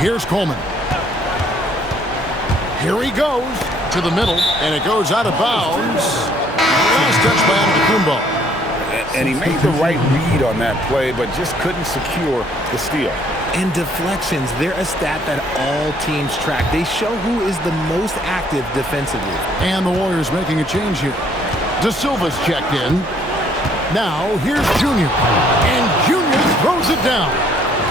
Here's Coleman. Here he goes to the middle, and it goes out of bounds. Last touch by Antetokounmpo. And he made the right read on that play, but just couldn't secure the steal. And deflections, they're a stat that all teams track. They show who is the most active defensively. And the Warriors making a change here. De Silva's checked in. Now, here's Junior. And Junior throws it down.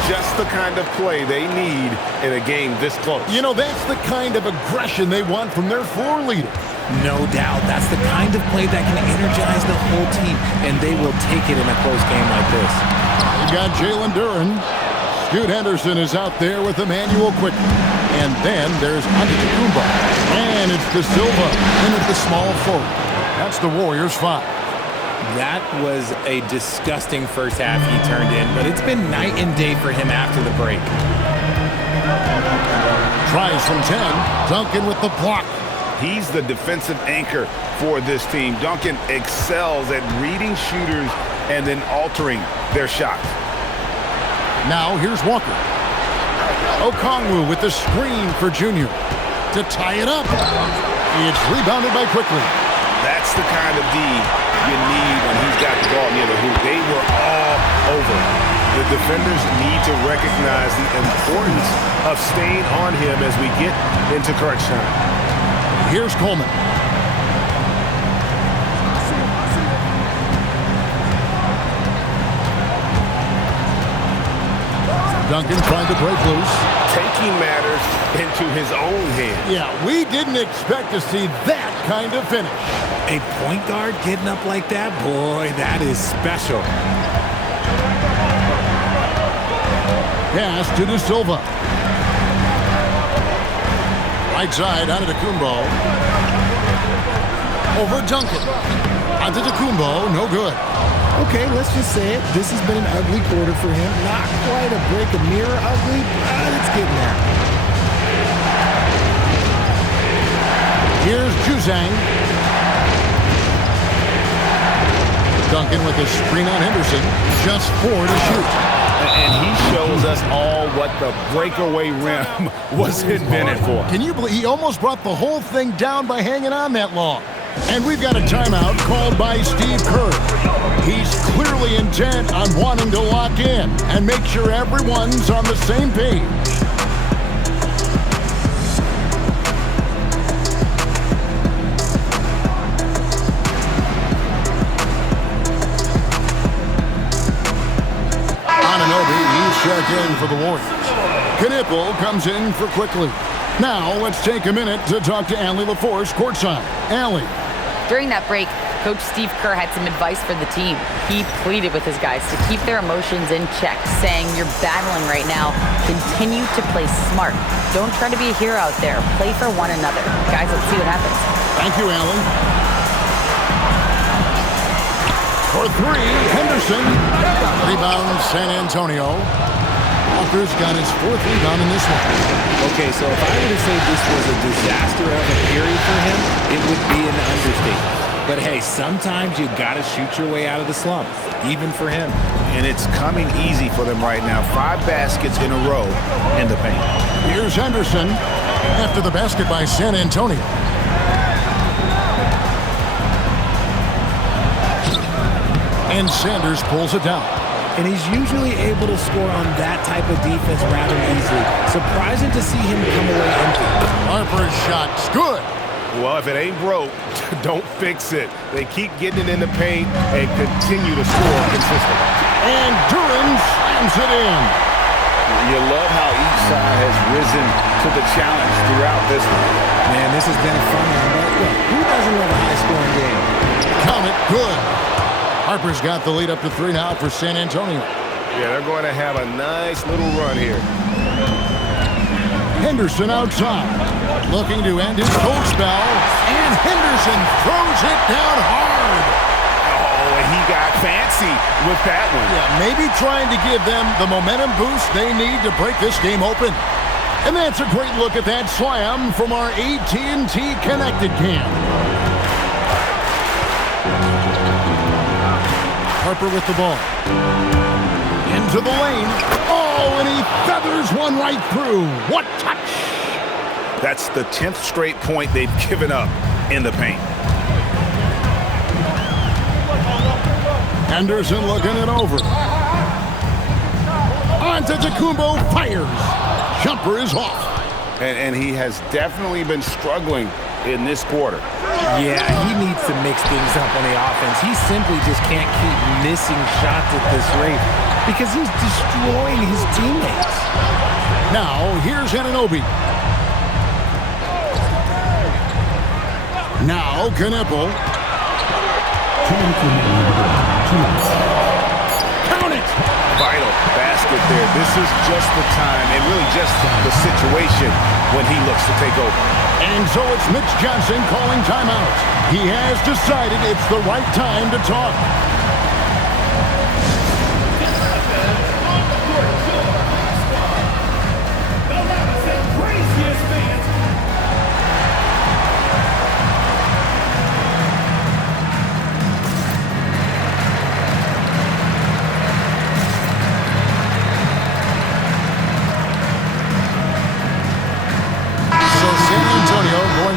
Just the kind of play they need in a game this close. You know, that's the kind of aggression they want from their floor leader. No doubt. That's the kind of play that can energize the whole team, and they will take it in a close game like this. You got Jalen Duren. Scoot Henderson is out there with Emmanuel Quickly. And then there's Antetokounmpo. And it's De Silva in at the small forward. That's the Warriors' 5. That was a disgusting first half he turned in, but it's been night and day for him after the break. Tries from 10. Duncan with the block. He's the defensive anchor for this team. Duncan excels at reading shooters and then altering their shots. Now here's Walker. Okongwu with the screen for Junior to tie it up. It's rebounded by Quickly. That's the kind of D you need when he's got the ball near the hoop. They were all over. The defenders need to recognize the importance of staying on him as we get into crunch time. Here's Coleman. Duncan trying to break loose. Taking matters into his own hands. Yeah, we didn't expect to see that kind of finish. A point guard getting up like that? Boy, that is special. Pass to De Silva. Right side, Antetokounmpo. Over Duncan. Antetokounmpo, no good. Okay, let's just say it. This has been an ugly quarter for him. Not quite a break of mirror ugly, but it's getting there. Here's Juzang. Duncan with a screen on Henderson. Just 4 to shoot. And he shows us all what the breakaway rim was invented for. Can you believe he almost brought the whole thing down by hanging on that long? And we've got a timeout called by Steve Kerr. He's clearly intent on wanting to lock in and make sure everyone's on the same page. Check in for the Warriors. Knipple comes in for Quickly. Now let's take a minute to talk to Allie LaForce courtside. Allie. During that break, Coach Steve Kerr had some advice for the team. He pleaded with his guys to keep their emotions in check, saying, "You're battling right now. Continue to play smart. Don't try to be a hero out there. Play for one another." Guys, let's see what happens. Thank you, Allie. For 3, Henderson. Rebound, San Antonio. Walker's got his 4th rebound in this one. Okay, so if I were to say this was a disaster of a period for him, it would be an understatement. But hey, sometimes you gotta shoot your way out of the slump, even for him. And it's coming easy for them right now. 5 baskets in a row in the paint. Here's Henderson after the basket by San Antonio. And Sanders pulls it down. And he's usually able to score on that type of defense rather easily. Surprising to see him come away empty. Harper's shot's good. Well, if it ain't broke, don't fix it. They keep getting it in the paint and continue to score consistently. And Duren slams it in. You love how each side has risen to the challenge throughout this one. Man, this has been a fun one. But look, who doesn't love a high-scoring game? Count it, good. Harper's got the lead up to 3 now for San Antonio. Yeah, they're going to have a nice little run here. Henderson outside, looking to end his cold spell, and Henderson throws it down hard. Oh, and he got fancy with that one. Yeah, maybe trying to give them the momentum boost they need to break this game open. And that's a great look at that slam from our AT&T Connected Cam. Harper with the ball. Into the lane. Oh, and he feathers one right through. What touch! That's the 10th straight point they've given up in the paint. Henderson looking it over. Antetokounmpo fires. Jumper is off. And he has definitely been struggling in this quarter. Yeah, he needs to mix things up on the offense. He simply just can't keep missing shots at this rate because he's destroying his teammates. Now, here's Anunoby. Now, Knipple. Count it! Vital basket there. This is just the time and really just the situation when he looks to take over. And so it's Mitch Johnson calling timeout. He has decided it's the right time to talk.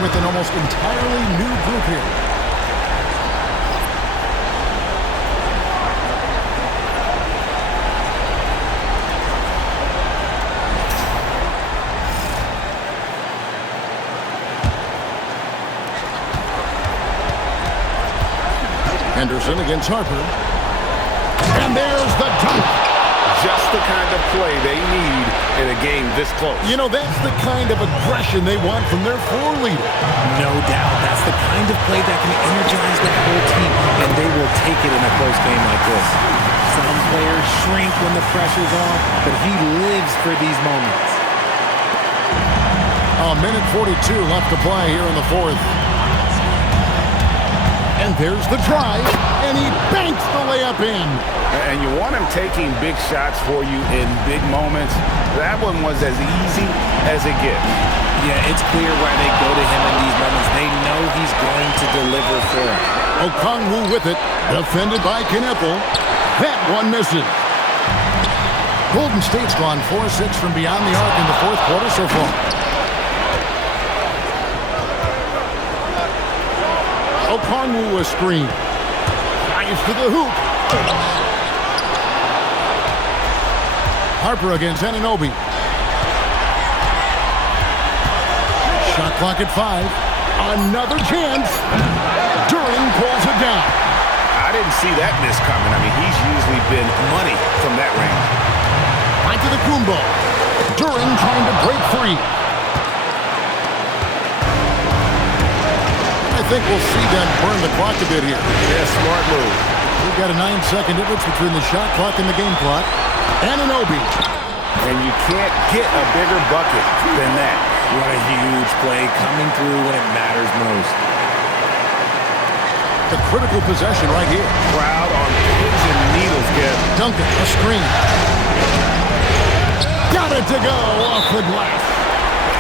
With an almost entirely new group here. Henderson against Harper. And there's the dunk. Just the kind of play they need in a game this close. You know, that's the kind of aggression they want from their floor leader. No doubt. That's the kind of play that can energize the whole team, and they will take it in a close game like this. Some players shrink when the pressure's on, but he lives for these moments. A minute 42 left to play here in the fourth. And there's the drive, and he banks the layup in. And you want him taking big shots for you in big moments. That one was as easy as it gets. Yeah, it's clear why they go to him in these moments. They know he's going to deliver for them. Okongwu with it, defended by Knipple. That one misses. Golden State's gone 4-6 from beyond the arc in the fourth quarter so far. Okongwu a screen. Drives to the hoop. Harper against Anunoby. Shot clock at 5. Another chance. Duren pulls it down. I didn't see that miss coming. I mean, he's usually been money from that range. Antetokounmpo. Duren trying to break free. I think we'll see them burn the clock a bit here. Yeah, smart move. We've got a 9-second difference between the shot clock and the game clock. Anunoby. And you can't get a bigger bucket than that. What a huge play coming through when it matters most. The critical possession right here. Crowd on pins and needles, Kev. Duncan, a screen. Got it to go off the glass.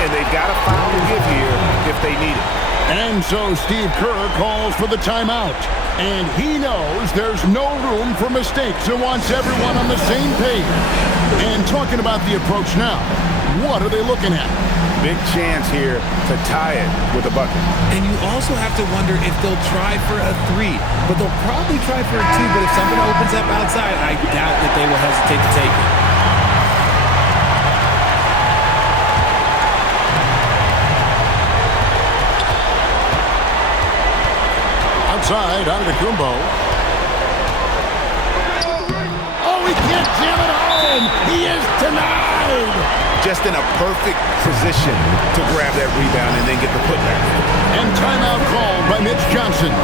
And they've got a foul to give here if they need it. And so Steve Kerr calls for the timeout. And he knows there's no room for mistakes and wants everyone on the same page. And talking about the approach now, what are they looking at? Big chance here to tie it with a bucket. And you also have to wonder if they'll try for a 3. But they'll probably try for a 2. But if something opens up outside, I doubt that they will hesitate to take it. Outside, Antetokounmpo. Oh, he can't jam it home. He is denied. Just in a perfect position to grab that rebound and then get the putback. And timeout called by Mitch Johnson.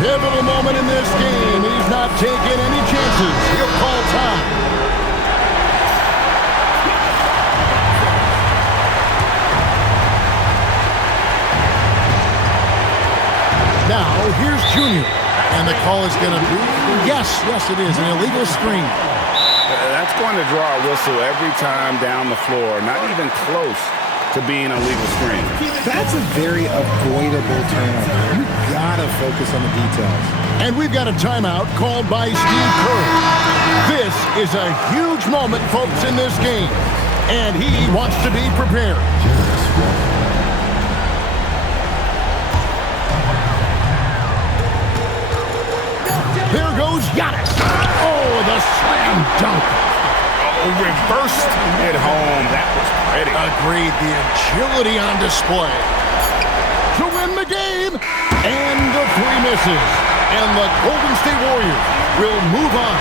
Pivotal moment in this game. He's not taking any chances. He'll call time. Now, here's Junior. And the call is going to be, yes, it is, an illegal screen. That's going to draw a whistle every time down the floor. Not even close to being a legal screen. That's a very avoidable turnover. You gotta focus on the details. And we've got a timeout called by Steve Kerr. This is a huge moment, folks, in this game. And he wants to be prepared. There goes Giannis. Oh, the slam dunk. Oh, reversed at home. That was pretty. Agreed. The agility on display. To win the game. And the three misses. And the Golden State Warriors will move on.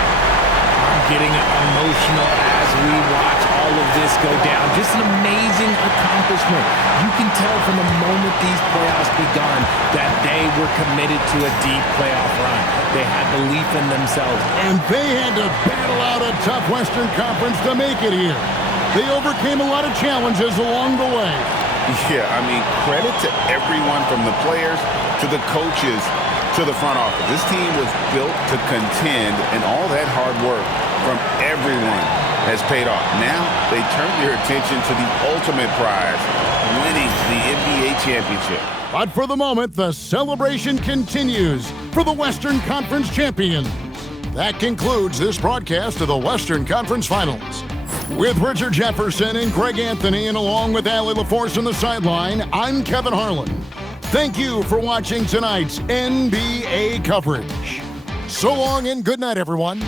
I'm getting emotional as we watch all of this go down. Just an amazing accomplishment. You can tell from the moment these playoffs begun that they were committed to a deep playoff run. They had belief in themselves. And they had to battle out a tough Western Conference to make it here. They overcame a lot of challenges along the way. Yeah, I mean, credit to everyone from the players to the coaches to the front office. This team was built to contend, and all that hard work from everyone has paid off. Now they turn their attention to the ultimate prize, winning the NBA championship. But for the moment, the celebration continues for the Western Conference champions. That concludes this broadcast of the Western Conference Finals. With Richard Jefferson and Greg Anthony, and along with Allie LaForce on the sideline, I'm Kevin Harlan. Thank you for watching tonight's NBA coverage. So long and good night, everyone.